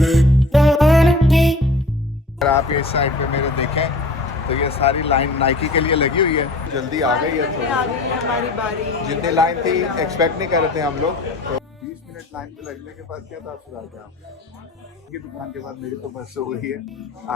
अगर आप इस साइड पे मेरे देखें तो ये सारी लाइन नाइकी के लिए लगी हुई है। जल्दी आ गई है थोड़ी, हमारी बारी। जितनी लाइन थी एक्सपेक्ट नहीं कर रहे थे हम लोग। तो 20 मिनट लाइन पे लगने के बाद क्या तासुरात है आपके? की दुकान के बाद मेरी तो बस हो गई है।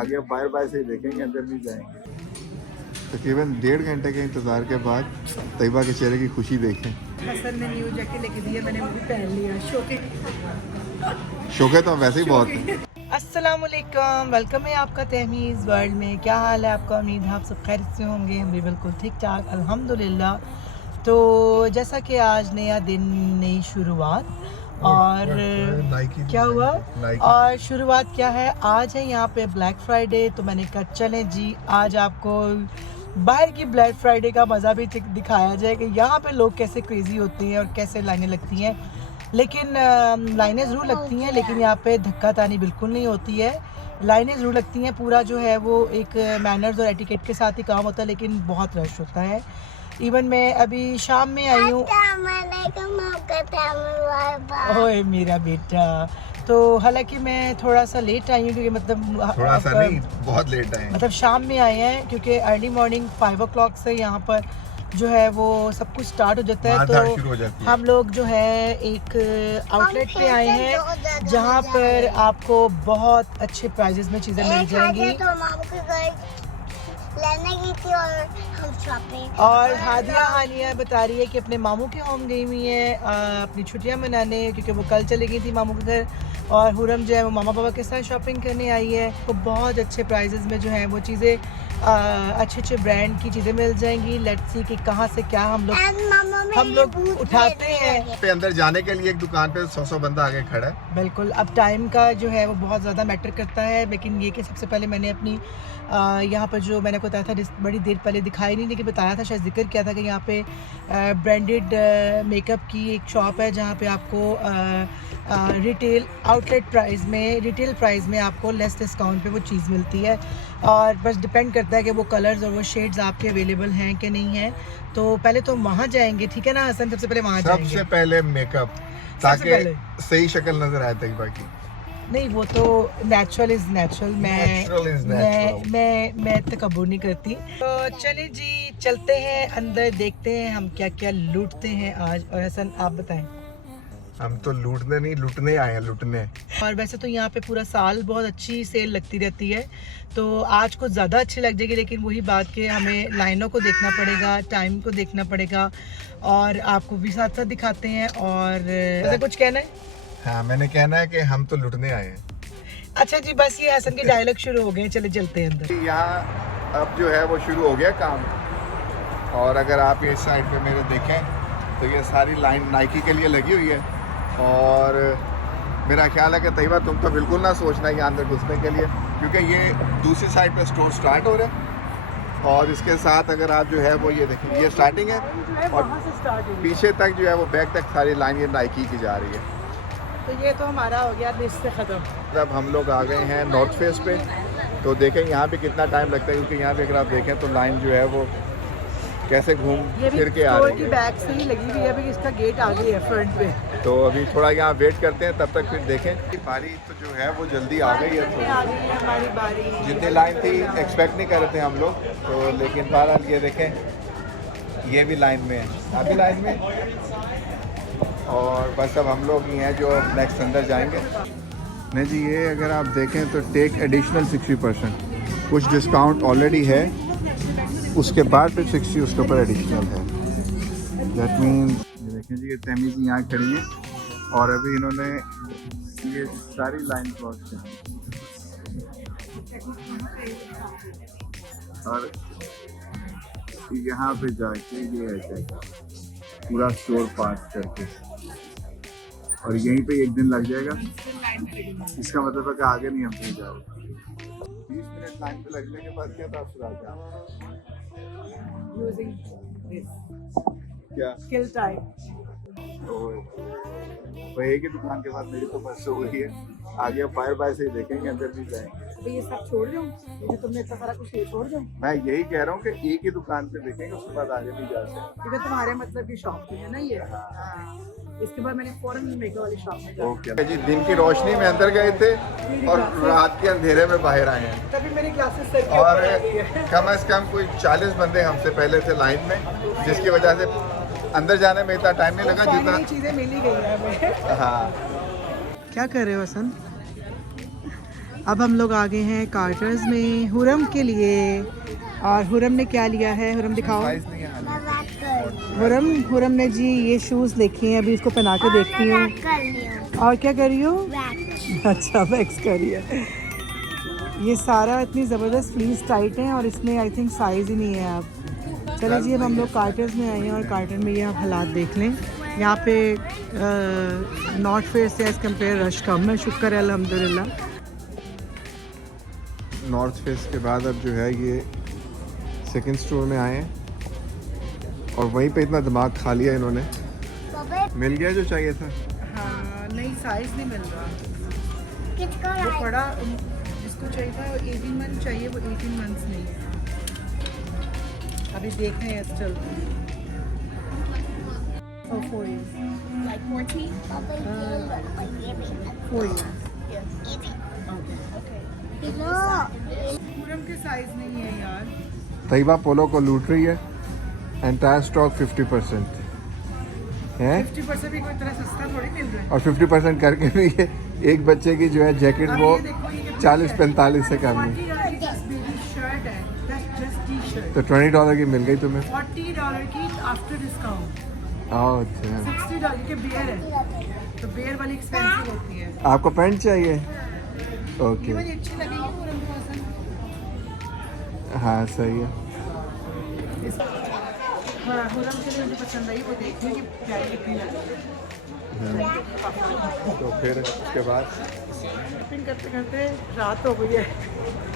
आगे अब बाय बाय से ही देखेंगे, अंदर नहीं जाएंगे। तकरीबन 1.5 घंटे के इंतज़ार के बाद तैयबा के चेहरे की खुशी देखें। हसन ने न्यू जैकेट लेके दी है, मैंने वो भी पहन लिया। शौक़ तो वैसे ही बहुत है। अस्सलामुअलैकुम, वेलकम है आपका तहमीज़ वर्ल्ड में। क्या हाल है आपका? उम्मीद है आप सब खैरियत से होंगे। हम भी बिल्कुल ठीक ठाक अल्हम्दुलिल्लाह। तो जैसा कि आज नया दिन, नई शुरुआत, और क्या हुआ और शुरुआत क्या है, आज है यहाँ पे ब्लैक फ्राइडे। तो मैंने कहा चलें जी, आज आपको बाहर की ब्लैक फ्राइडे का मज़ा भी दिखाया जाए कि यहाँ पे लोग कैसे क्रेज़ी होते हैं और कैसे लाइनें लगती हैं। लेकिन लाइनें ज़रूर लगती हैं, लेकिन यहाँ पे धक्का तानी बिल्कुल नहीं होती है। लाइनें ज़रूर लगती हैं, पूरा जो है वो एक मैनर्स और एटिकेट के साथ ही काम होता है, लेकिन बहुत रश होता है। इवन मैं अभी शाम में आई हूँ। ओए मेरा बेटा, तो हालांकि मैं थोड़ा सा लेट आई हूँ, क्योंकि मतलब थोड़ा सा नहीं, बहुत लेट आए, मतलब शाम में आए हैं, क्योंकि अर्ली मॉर्निंग 5 o'clock से यहाँ पर जो है वो सब कुछ स्टार्ट हो जाता है। तो हम लोग जो है एक आउटलेट पे आए हैं, जहाँ पर आपको बहुत अच्छे प्राइजेस में चीज़ें मिल जाएंगी। और हादिया बता रही है कि अपने मामू के होम गई हुई है अपनी छुट्टियां मनाने, क्योंकि वो कल चली गई थी मामू के घर। और हुरम जो है वो मामा पापा के साथ शॉपिंग करने आई है। तो बहुत अच्छे प्राइजेस में जो है वो चीज़ें, अच्छे अच्छे ब्रांड की चीज़ें मिल जाएंगी। लेट्स सी कि कहाँ से क्या हम लोग उठाते हैं। पे अंदर जाने के लिए एक दुकान पे 100 बंदा आगे खड़ा है। बिल्कुल, अब टाइम का जो है वो बहुत ज़्यादा मैटर करता है। लेकिन ये कि सबसे पहले मैंने अपनी यहाँ पर जो मैंने बताया था, बड़ी देर पहले दिखाई नहीं, लेकिन बताया था, शायद जिक्र किया था कि यहाँ पे ब्रांडेड मेकअप की एक शॉप है, जहाँ पे आपको रिटेल आउटलेट प्राइस में, रिटेल प्राइस में आपको लेस डिस्काउंट पे वो चीज़ मिलती है। और बस डिपेंड करता है कि वो कलर्स और वो शेड्स आपके अवेलेबल हैं कि नहीं हैं। तो पहले तो वहाँ जाएंगे, ठीक है ना हसन? सबसे पहले वहाँ जाएंगे। सबसे पहले मेकअप, ताकि सही शक्ल नजर आए तैयबा की। नहीं, वो तो नेचुरल इज नेचुरल। मैं तकब्बुर नहीं करती। तो चलिए जी, चलते हैं अंदर, देखते हैं हम क्या क्या लूटते हैं आज। और हसन आप बताएं। हम तो लूटने नहीं, लूटने आए हैं, लूटने। और वैसे तो यहाँ पे पूरा साल बहुत अच्छी सेल लगती रहती है, तो आज कुछ ज़्यादा अच्छी लग जाएगी। लेकिन वही बात कि हमें लाइनों को देखना पड़ेगा, टाइम को देखना पड़ेगा, और आपको भी साथ साथ दिखाते हैं। और ऐसा कुछ कहना है? हाँ, मैंने कहना है कि हम तो लूटने आए हैं। अच्छा जी, बस ये हसन के डायलॉग शुरू हो गए। चले चलते हैं अंदर। यहाँ अब जो है वो शुरू हो गया काम। और अगर आप इस साइड पे मेरे देखें तो ये सारी लाइन नाइकी के लिए लगी हुई है। और मेरा ख्याल है कि तैयबा तुम तो बिल्कुल ना सोचना यहाँ अंदर घुसने के लिए, क्योंकि ये दूसरी साइड पे स्टोर स्टार्ट हो रहे हैं। और इसके साथ अगर आप जो है वो ये देखें, ये स्टार्टिंग है, और पीछे तक जो है वो बैक तक सारी लाइन ये नाइकी की जा रही है। तो ये तो हमारा हो गया लिस्ट से ख़त्म। अब हम लोग आ गए हैं नॉर्थ फेस पे। तो देखें यहाँ पे कितना टाइम लगता है, क्योंकि यहाँ पे अगर आप देखें तो लाइन जो है वो कैसे घूम फिर के आ रही है। बैक से ही लगी हुई है, अभी इसका गेट आ गई है फ्रंट पे। तो अभी थोड़ा यहाँ वेट करते हैं, तब तक फिर देखें। बारी तो जो है वो जल्दी आ गई है। हमारी बारी। जितनी लाइन थी एक्सपेक्ट नहीं कर रहे थे हम लोग, तो लेकिन बहरहाल ये देखें, ये भी लाइन में है, अभी लाइन में। और बस अब हम लोग ही हैं जो नेक्स्ट अंदर जाएंगे। नहीं जी, ये अगर आप देखें तो टेक एडिशनल 60%, कुछ डिस्काउंट ऑलरेडी है, उसके बाद फिर 60 उसके ऊपर एडिशनल है। दैट मीन्स ये देखें जी, ये तमीज़ यहाँ खड़ी है, और अभी इन्होंने ये सारी लाइन क्रॉस की, और यहाँ पे जाके ये ऐसे पूरा स्टोर पास करके, और यहीं पे एक दिन लग जाएगा। इसका मतलब है कि आगे नहीं हम कहीं जाओ। 20 मिनट लाइन पे लगने के बाद क्या तासुरात है? क्या किल टाइम। तो वही की दुकान के बाद मेरी तो बस हो गई है। आगे अब बाय बाय से ही देखेंगे, अंदर भी जाएंगे। तो ये सब छोड़ दूं? ये तुमने इतना सारा कुछ ये छोड़ दूं? मैं यही कह रहा हूँ कि एक ही दुकान पे देखेंगे, उसके बाद आगे भी जा सकते। क्योंकि तुम्हारे मतलब की शॉप थी है ना ये। इसके बाद मैंने फौरन मेकअप वाली शॉप में ओके जी, दिन की रोशनी में अंदर गए थे और रात के अंधेरे में बाहर आए हैं। तभी मेरी क्लासेस सर के और ऊपर आ गई है। कम से कम कोई 40 बंदे हमसे पहले थे लाइन में, जिसकी वजह से अंदर जाने में इतना टाइम नहीं लगा जितना। चीज़ें मिल ही गई है हमें। हाँ, क्या कर रहे हो हसन? अब हम लोग आ गए हैं कार्टर्स में हुरम के लिए। और हुरम ने क्या लिया है? हुरम दिखाओ। साइज नहीं है हाल। हुरम ने जी ये शूज़ देखे हैं, अभी इसको पहना के देखती हूँ। और क्या कर रही हो? अच्छा, वैक्स कर रही है। ये सारा इतनी ज़बरदस्त फ्लीस टाइट है और इसमें आई थिंक साइज़ ही नहीं है। अब चलो जी, अब हम लोग कार्टर्स में आए हैं और कार्टन में ये आप हालात देख लें। यहाँ पे नॉर्थ फेयर से एज़ कम्पेयर रश कम है, शुक्र है अल्हम्दुलिल्लाह। नॉर्थ फेस के बाद अब जो है ये सेकंड स्टोर में आए हैं और वहीं पे इतना दिमाग खा लिया इन्होंने। मिल गया जो चाहिए था? हाँ, नहीं साइज़ नहीं मिल रहा। किसको वो बड़ा जिसको चाहिए था 18 मंथ चाहिए, वो 18 मंथ्स नहीं है। अभी देख रहे हैं still. Oh, 4 years. like 14? Like 4 years. okay. No. पूरम के साइज नहीं है यार। तैयबा पोलो को लूट रही है। एंटायर स्टॉक 50% है 50% भी कोई इतना सस्ता थोड़ी मिल रहा है। और 50% करके भी ये एक बच्चे की जो है जैकेट अब वो ये देखो, ये कितनी 40-45 से कम है। बेबी शर्ट है, that's just टी-शर्ट। तो $20 की मिल गई तुम्हें। $40 की आफ्टर डिस्काउंट। अच्छा, $60 के बेयर है, तो बेयर वाली एक्सपेंसिव होती है। आपको पैंट चाहिए? ये ओके, मुझे अच्छी लगेगी पूरम को पसंद। हाँ सही है। हाँ, हुरम के लिए मुझे पसंद आई, वो देखने की प्यारी कितनी लगी। तो फिर उसके बाद शॉपिंग करते करते रात हो गई है।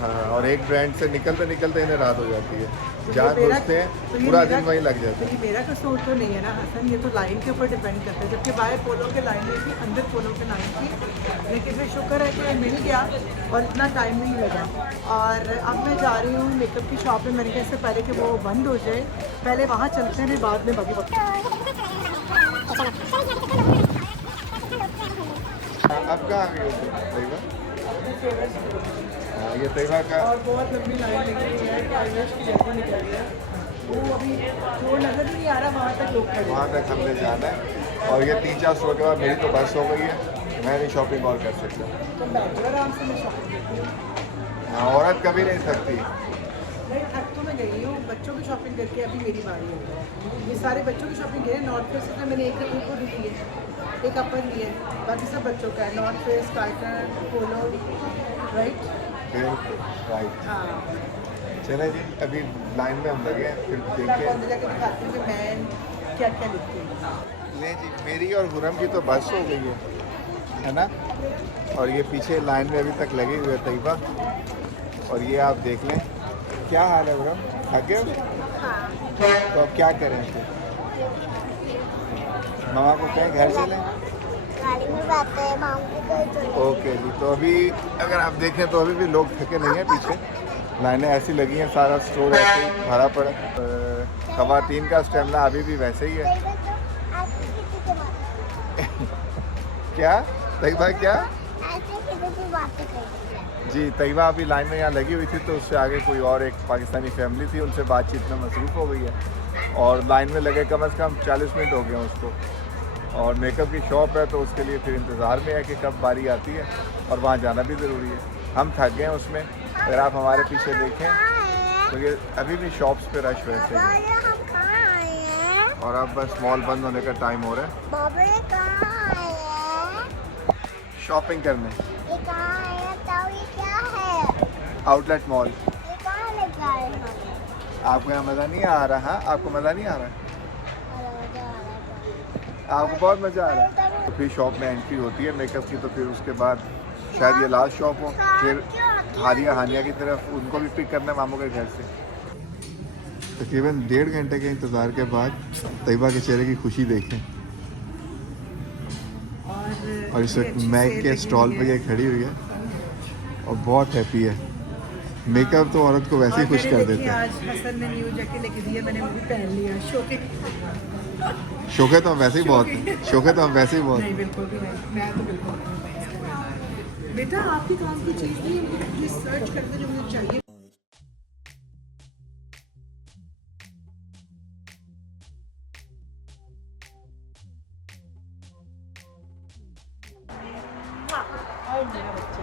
हाँ, और एक ब्रांड से निकलते निकलते इन्हें रात हो जाती है। तो जहाँ ये मेरा- घुसते हैं तो ये पूरा मेरा- दिन वहीं लग जाता है। ये मेरा कसूर तो नहीं है ना हसन, ये तो लाइन के ऊपर डिपेंड करता है। जबकि बाहर पोलो के लाइन में थी, अंदर पोलो के लाइन थी, लेकिन फिर शुक्र है कि मिल गया और इतना टाइम नहीं लगा। और अब मैं जा रही हूँ मेकअप की शॉप में। मैंने कहा इससे पहले कि वो बंद हो जाए, पहले वहाँ चलते हैं, फिर बाद में बाकी वक्त। अब कहाँ आ गई हो तुम, तैयबा? हाँ, ये तैयबा का और बहुत लंबी लाइन लगी हुई है कि आयुष की जल्दी निकल गया। वो अभी वो नज़र नहीं आ रहा, वहाँ तक लोग खड़े हैं। वहाँ तक हमने जाना है। और ये 3-4 स्टोर के बाद मेरी तो बस हो गई है, मैं नहीं शॉपिंग और कर सकता। तो बैठो आराम से, मैं शॉपिंग करती हूँ। हाँ, औरत कभी नहीं थकती। नहीं थक तो मैं गई हूँ, बच्चों की शॉपिंग करके अभी मेरी बारी है। ये सारे बच्चों की शॉपिंग है। नॉर्थ फेस से मैंने एक को ली है, एक अपर ली है, बाकी सब बच्चों का है। नॉर्थ फेस, कार्टन, पोलो, राइट। बिल्कुल राइट। हाँ, चले जी, अभी लाइन में हम लगे हैं, फिर मैं आपको देखिए। अंदर जाके दिखाती हूँ कि मैं क्या क्या लिखती हूँ। नहीं जी, मेरी और हुरम की तो बस हो गई है ना। और ये पीछे लाइन में अभी तक लगे हुए तैयबा। और ये आप देख लें, क्या हाल है हुरम, थक गए हो? तो अब क्या करें फिर? मामा को कहें घर चलें? गाड़ी में बैठते हैं, माम के घर चले। ओके जी, तो अभी अगर आप देखें तो अभी भी लोग थके नहीं हैं। पीछे लाइनें ऐसी लगी हैं, सारा स्टोर ऐसे ही भरा पड़ा। ख़वातीन का स्टेमिना अभी भी वैसे ही है। ऐसे किसी से बात क्या तैयबा, क्या? ऐसे किसी से बातें करेंगे। जी, तैयबा अभी लाइन में यहाँ लगी हुई थी, तो उससे आगे कोई और एक पाकिस्तानी फैमिली थी, उनसे बातचीत में मसरूफ़ हो गई है। और लाइन में लगे कम से कम 40 मिनट हो गए हैं उसको। और मेकअप की शॉप है, तो उसके लिए फिर इंतज़ार में है कि कब बारी आती है, और वहाँ जाना भी ज़रूरी है। हम थक गए हैं उसमें। अगर आप हमारे पीछे देखें तो ये अभी भी शॉप्स पे रश वैसे ही है। हम कहाँ आए हैं? और अब बस मॉल बंद होने का टाइम हो रहा है, बाबा ये कहाँ आए हैं? शॉपिंग करने। ये कहाँ आए हैं? तो ये क्या है? Outlet mall. ये कहाँ लेके आए हैं हमें? आपको यहाँ मज़ा नहीं आ रहा? आपको मज़ा नहीं आ रहा? अरे मजा आ रहा है। आपको बहुत मज़ा आ रहा है। तो फिर शॉप में एंट्री होती है मेकअप की, तो फिर उसके बाद शायद ये लास्ट शॉप हो, फिर हानिया की तरफ उनको भी पिक करना है मामू के घर से। तकरीबन 1.5 घंटे के इंतज़ार के बाद तैयबा के चेहरे की खुशी देखें। और इस वक्त मैक के स्टॉल पे ये खड़ी हुई है और बहुत हैप्पी है। मेकअप तो औरत को वैसे ही खुश कर देता है। आज हसन ने न्यू जैकेट लेके दी है, मैंने वो भी पहन लिया। शोके शौक है तो हम वैसे ही बहुत, शौक है तो हम वैसे ही बहुत। नहीं, बिल्कुल भी नहीं, मैं तो बिल्कुल नहीं। बेटा आपके काम की चीज़ नहीं है, मुझे प्लीज सर्च करके जो मुझे चाहिए। और मेरा बच्चा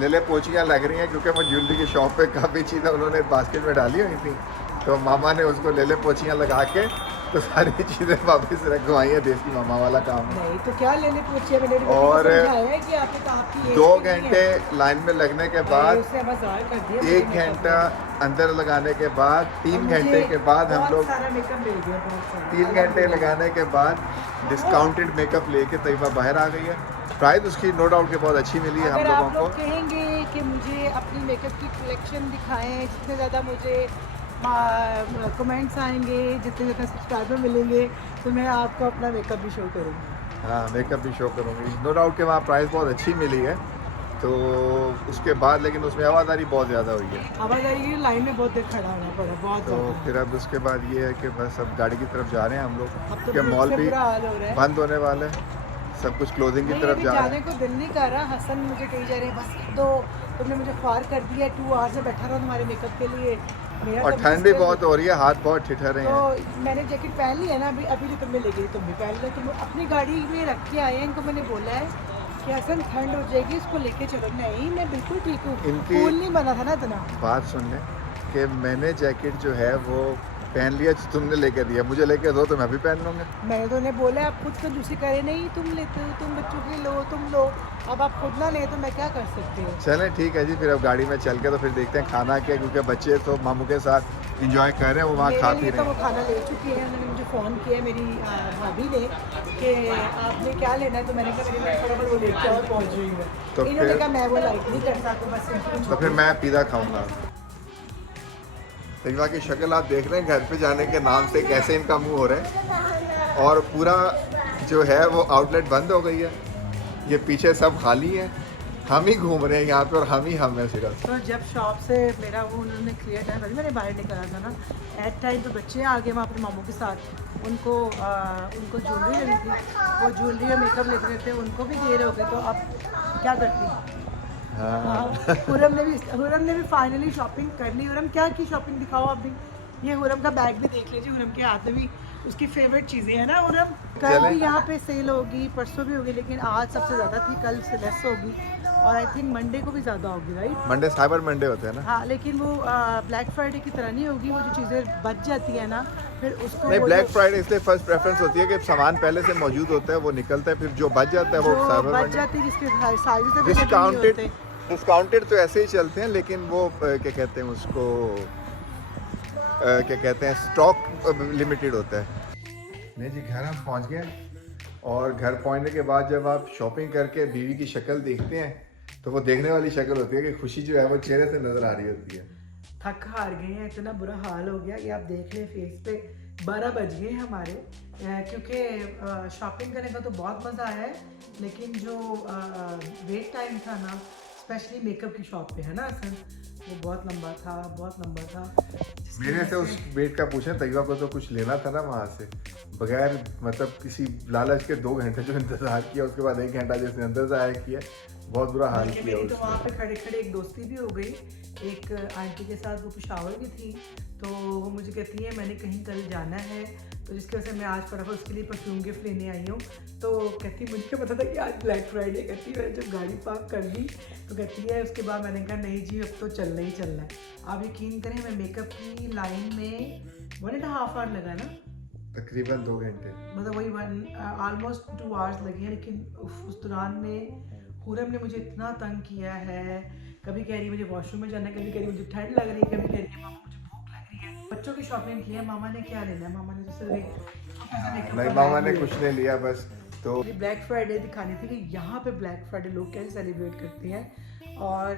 ले ले पोचियाँ लग रही हैं क्योंकि मैं ज्वेलरी की शॉप पे काफ़ी चीज़ें उन्होंने बास्केट में डाली हुई थी, तो मामा ने उसको ले ले पोचियाँ लगा के तो सारी चीज़ें वापस रखवाई हैं। देसी मामा वाला काम है। नहीं तो क्या लेने पूछिए, मैंने और समझाया है कि आपके काम की 2 घंटे लाइन में लगने के बाद, उससे बस ज़ाहिर कर दिया 1 घंटा अंदर लगाने के बाद, 3 घंटे के बाद हम लोग सारा मेकअप ले गया, बहुत सारा 3 घंटे लगाने के बाद डिस्काउंटेड मेकअप लेके तैयबा बाहर आ गई है। प्राइस उसकी नो डाउट के बहुत अच्छी मिली है हम अगर आप लोगों लोग को। कहेंगे कि मुझे अपनी मेकअप की कलेक्शन दिखाएं, जितने ज़्यादा मुझे कमेंट्स आएंगे, जितने ज़्यादा सब्सक्राइबर मिलेंगे, तो मैं आपको अपना मेकअप भी शो करूँगी। हाँ, मेकअप भी शो करूँगी। नो डाउट के वहाँ प्राइस बहुत अच्छी मिली है, तो उसके बाद लेकिन उसमें आवाज़ारी बहुत ज़्यादा हुई है, आवाजाही लाइन में बहुत देर खड़ा होना पड़ा, बहुत तो ज़्यादा। फिर अब उसके बाद ये है कि बस अब गाड़ी की तरफ जा रहे हैं हम लोग, अब तो कि भूख मॉल से भी बुरा हाल हो रहा है। बंद होने वाले हैं, सब कुछ क्लोजिंग की नहीं, तरफ अभी जा रहे जाने हैं। को दिल नहीं कर रहा। हसन मुझे कही जा रहे हैं बस तो तुमने मुझे ख्वार कर दिया, 2 आवर से बैठा रहा तुम्हारे मेकअप के लिए। मेरा और तो ठंड भी बस बहुत हो रही है, हाथ बहुत ठिठुर रहे हैं। तो मैंने जैकेट पहन ली है ना, अभी अभी जो तुमने लेके तुम भी पहन लो। तुम अपनी गाड़ी में रख के आए हैं, इनको मैंने बोला है कि हसन ठंड हो जाएगी, इसको लेके चलो। नहीं, मैं बिल्कुल ठीक हूँ, इनकी- कूल नहीं बना था ना इतना। बात सुन लें कि मैंने जैकेट जो है वो पहन लिया, तुमने लेके दिया, मुझे लेके दो तो मैं भी पहन लूँगा। मैंने तो उन्हें बोला आप खुद कंजूसी करे नहीं, तुम लेते हो, तुम बच्चों के लो, तुम लो। अब आप खुद ना ले तो मैं क्या कर सकती हूँ। चलें ठीक है जी, फिर अब गाड़ी में चल के तो फिर देखते हैं खाना क्या, क्योंकि बच्चे तो मामू के साथ इंजॉय कर रहे हैं, वो वहाँ खा मेरे पी लिए तो रहे वो हैं। खाना ले चुकी है। उन्होंने मुझे फ़ोन किया मेरी भाभी ने कि आपने क्या लेना है, तो मैंने कहा मेरे लिए फटाफट वो लेके आओ, पहुँच रही हूँ। तो इन्होंने फिर- कहा मैं वो लाइक नहीं करता, तो बस इनकी तो फिर मैं पिज़्ज़ा खाऊंगा। तैयबा की शक्ल आप देख रहे हैं, घर पे जाने के नाम से कैसे इनका मुंह हो रहा है, और पूरा जो है वो आउटलेट बंद हो गई है, ये पीछे सब खाली है, हम ही घूम रहे हैं यहाँ पे और हम हैं सिर्फ। तो जब शॉप से मेरा वो उन्होंने क्लियर टाइम अभी मैंने बाहर निकला था ना, एट टाइम तो बच्चे आ गए वहाँ अपने मामू के साथ, उनको ज्वेलरी लेनी थी, वो ज्वेलरी और मेकअप लेते रहते, उनको भी देर हो गई, तो अब क्या करती। हाँ, हुरम ने भी फाइनली शॉपिंग कर ली। हुरम क्या की शॉपिंग दिखाओ आप भी। ये हुरम का बैग भी देख लीजिए, हुरम के हाथ में भी उसकी फेवरेट चीज़ें हैं ना हुरम। कल चलें। भी यहाँ पे सेल होगी, परसों भी होगी, लेकिन आज सबसे ज़्यादा थी, कल से लेस होगी, और आई थिंक मंडे को भी ज़्यादा होगी, राइट। मंडे साइबर मंडे होते हैं ना। हाँ, लेकिन वो ब्लैक फ्राइडे की तरह नहीं होगी। वो जो चीज़ें बच जाती है ना, फिर उसको नहीं, वो ब्लैक जो- फ्राइडे इसलिए फर्स्ट प्रेफरेंस होती है कि सामान पहले से मौजूद होता है, वो निकलता है, फिर जो बच जाता है वो जो साइबर बच मंडे। जाती है, जिसके साइज डिस्काउंटेड तो ऐसे ही चलते हैं, लेकिन वो क्या कहते हैं उसको, क्या कहते हैं, स्टॉक लिमिटेड होता है। नहीं जी, घर हम पहुंच गए, और घर पहुंचने के बाद जब आप शॉपिंग करके बीवी की शक्ल देखते हैं, तो वो देखने वाली शक्ल होती है कि खुशी जो है वो चेहरे से नज़र आ रही होती है। थक हार गए हैं, इतना बुरा हाल हो गया कि आप देख लें फेस पे 12 बज गए हमारे, क्योंकि शॉपिंग करने का तो बहुत मज़ा आया है, लेकिन जो वेट टाइम था ना, स्पेशली मेकअप की शॉप पे, है ना असन, वो बहुत लंबा था, बहुत लंबा था। मेरे से उस वेट का पूछें, तैयबा को तो कुछ लेना था ना वहाँ से, बगैर मतलब किसी लालच के 2 घंटे जो इंतज़ार किया, उसके बाद 1 घंटा जिसने अंदर ज़ाया किया, बहुत बुरा हाल किया मेरी तो वहाँ उसने। पे खड़े खड़े एक दोस्ती भी हो गई, एक आंटी के साथ, वो पिशावर की थी, तो वो मुझे कहती है मैंने कहीं कल जाना है, तो जिसकी वजह से मैं आज फटाफट उसके लिए परफ्यूम गिफ्ट लेने आई हूँ। तो कहती मुझे क्या पता था कि आज ब्लैक फ्राइडे, कहती मैंने जब गाड़ी पार्क कर दी तो कहती है उसके बाद मैंने कहा नहीं जी अब तो चलना ही चलना है। आप यकीन करें, मैं मेकअप की लाइन में 1.5 आवर लगा ना, तकरीबन 2 घंटे, मतलब वही ऑलमोस्ट 2 आवर्स लगे हैं, लेकिन उस दौरान में हुरम ने मुझे इतना तंग किया है। कभी कह रही है मुझे वॉशरूम में जाना है, कभी कह रही है मुझे ठंड लग रही है, कभी कह रही है मामा मुझे भूख लग रही है। बच्चों की शॉपिंग की है, मामा ने क्या लेना है, मामा ने तो सिर्फ एक नहीं मामा ने कुछ नहीं लिया बस। तो ब्लैक फ्राइडे दिखानी थी कि यहाँ पे ब्लैक फ्राइडे लोग कैसे सेलिब्रेट करते हैं। और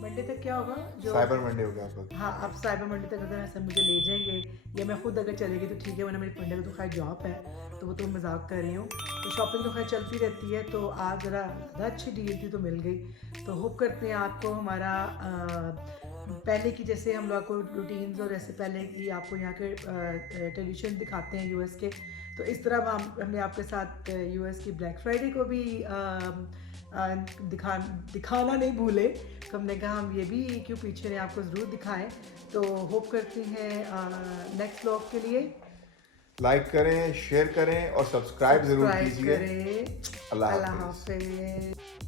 मंडे तक क्या होगा, जो साइबर मंडे हो गया आपका। हाँ, अब साइबर मंडे तक अगर ऐसा मुझे ले जाएंगे या मैं खुद अगर चलेगी तो ठीक है, वरना मेरी मंडे को तो खैर जॉब है, तो वो तो मजाक कर रही हूँ। तो शॉपिंग तो खैर चलती रहती है, तो आज ज़रा ज़्यादा अच्छी डील थी तो मिल गई। तो होप करते हैं आपको हमारा पहले की जैसे हम लोग को रूटीन्स और ऐसे पहले की आपको यहाँ के ट्रेडिशन दिखाते हैं यूएस के, तो इस तरह हमने आपके साथ यूएस की ब्लैक फ्राइडे को भी दिखाना नहीं भूले, तो हमने कहा हम ये भी क्यों पीछे ने आपको ज़रूर दिखाएं। तो होप करती हैं नेक्स्ट व्लॉग के लिए लाइक करें, शेयर करें और सब्सक्राइब ज़रूर कीजिए। करें। अल्लाह अल्लाह हाफ़िज़। हाफिज़।